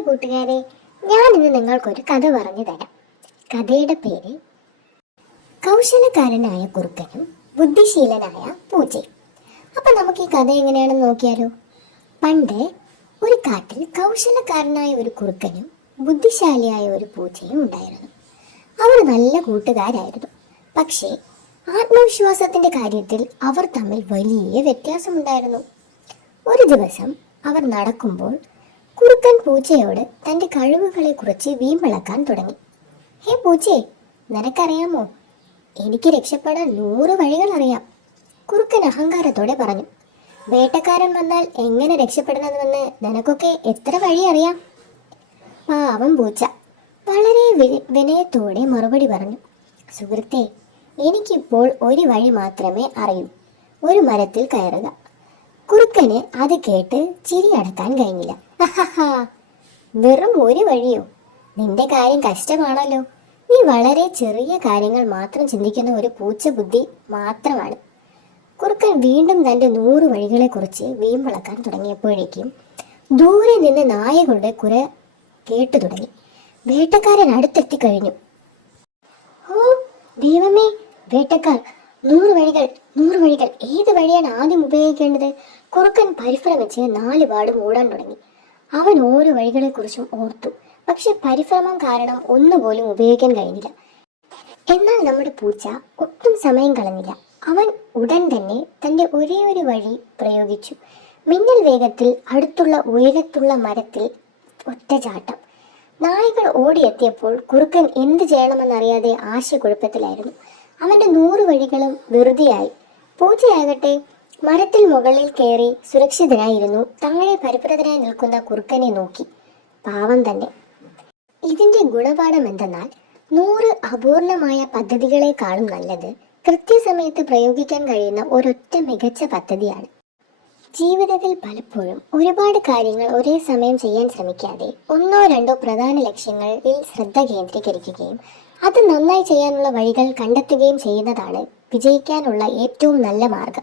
കൂട്ടുകാരെ ഞാനിന്ന് നിങ്ങൾക്കൊരു കഥ പറഞ്ഞു തരാം. കഥയുടെ പേര് കൗശലക്കാരനായ കുറുക്കനും ബുദ്ധിശീലനായ പൂച്ചയും. അപ്പൊ നമുക്ക് ഈ കഥ എങ്ങനെയാണെന്ന് നോക്കിയാലോ? പണ്ട് ഒരു കാട്ടിൽ കൗശലക്കാരനായ ഒരു കുറുക്കനും ബുദ്ധിശാലിയായ ഒരു പൂച്ചയും ഉണ്ടായിരുന്നു. അവർ നല്ല കൂട്ടുകാരായിരുന്നു. പക്ഷേ ആത്മവിശ്വാസത്തിന്റെ കാര്യത്തിൽ അവർ തമ്മിൽ വലിയ വ്യത്യാസമുണ്ടായിരുന്നു. ഒരു ദിവസം അവർ നടക്കുമ്പോൾ കുറുക്കൻ പൂച്ചയോട് തന്റെ കഴിവുകളെ കുറിച്ച് വീമ്പിളക്കാൻ തുടങ്ങി. ഹേ പൂച്ചേ നിനക്കറിയാമോ? എനിക്ക് രക്ഷപ്പെടാൻ നൂറ് വഴികൾ അറിയാം കുറുക്കൻ അഹങ്കാരത്തോടെ പറഞ്ഞു. വേട്ടക്കാരൻ വന്നാൽ എങ്ങനെ രക്ഷപ്പെടണമെന്ന് നിനക്കൊക്കെ എത്ര വഴി അറിയാം? പാവം പൂച്ച വളരെ വിനയത്തോടെ മറുപടി പറഞ്ഞു. സുഹൃത്തെ എനിക്കിപ്പോൾ ഒരു വഴി മാത്രമേ അറിയൂ. ഒരു മരത്തിൽ കയറുക. കുറുക്കന് അത് കേട്ട് ചിരി അടക്കാൻ കഴിഞ്ഞില്ല. വെറും ഒരു വഴിയോ? നിന്റെ കാര്യം കഷ്ടമാണല്ലോ. നീ വളരെ ചെറിയ കാര്യങ്ങൾ മാത്രം ചിന്തിക്കുന്ന ഒരു പൂച്ച ബുദ്ധി മാത്രമാണ്. കുറുക്കൻ വീണ്ടും തന്റെ നൂറ് വഴികളെക്കുറിച്ച് വീമ്പിളക്കാൻ തുടങ്ങിയപ്പോഴേക്കും ദൂരെ നിന്ന് നായകളുടെ കുര കേട്ടു തുടങ്ങി. വേട്ടക്കാരൻ അടുത്തെത്തി കഴിഞ്ഞു. ഓ ദൈവമേ വേട്ടക്കാർ നൂറ് വഴികൾ നൂറ് വഴികൾ. ഏത് വഴിയാണ് ആദ്യം ഉപയോഗിക്കേണ്ടത്? കുറുക്കൻ പരിഭ്രമിച്ച് നാല് പാടും ഓടാൻ തുടങ്ങി. അവൻ ഓരോ വഴികളെക്കുറിച്ചും ഓർത്തു. പക്ഷെ പരിഭ്രമം കാരണം ഒന്നുപോലും ഉപയോഗിക്കാൻ കഴിഞ്ഞില്ല. എന്നാൽ നമ്മുടെ പൂച്ച ഒട്ടും സമയം കളഞ്ഞില്ല. അവൻ ഉടൻ തന്നെ തന്റെ ഒരേ ഒരു വഴി പ്രയോഗിച്ചു. മിന്നൽ വേഗത്തിൽ അടുത്തുള്ള ഉയരത്തുള്ള മരത്തിൽ ഒറ്റചാട്ടം നായകൾ ഓടിയെത്തിയപ്പോൾ കുറുക്കൻ എന്ത് ചെയ്യണമെന്നറിയാതെ ആശയക്കുഴപ്പത്തിലായിരുന്നു അവന്റെ നൂറ് വഴികളും വെറുതെയായി. പൂച്ചയാകട്ടെ മരത്തിൽ മുകളിൽ കയറി സുരക്ഷിതനായിരുന്നു. താഴെ പരിപ്രതനായി നിൽക്കുന്ന കുറുക്കനെ നോക്കി. പാവം തന്നെ. ഇതിന്റെ ഗുണപാഠം എന്തെന്നാൽ നൂറ് അപൂർണമായ പദ്ധതികളെക്കാളും നല്ലത് കൃത്യസമയത്ത് പ്രയോഗിക്കാൻ കഴിയുന്ന ഒരൊറ്റ മികച്ച പദ്ധതിയാണ്. ജീവിതത്തിൽ പലപ്പോഴും ഒരുപാട് കാര്യങ്ങൾ ഒരേ സമയം ചെയ്യാൻ ശ്രമിക്കാതെ ഒന്നോ രണ്ടോ പ്രധാന ലക്ഷ്യങ്ങളിൽ ശ്രദ്ധ കേന്ദ്രീകരിക്കുകയും അത് നന്നായി ചെയ്യാനുള്ള വഴികൾ കണ്ടെത്തുകയും ചെയ്യുന്നതാണ് വിജയിക്കാനുള്ള ഏറ്റവും നല്ല മാർഗം.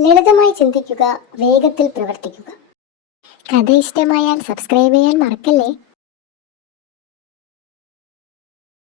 ലളിതമായി ചിന്തിക്കുക വേഗത്തിൽ പ്രവർത്തിക്കുക. കഥ ഇഷ്ടമായാൽ സബ്സ്ക്രൈബ് ചെയ്യാൻ മറക്കല്ലേ?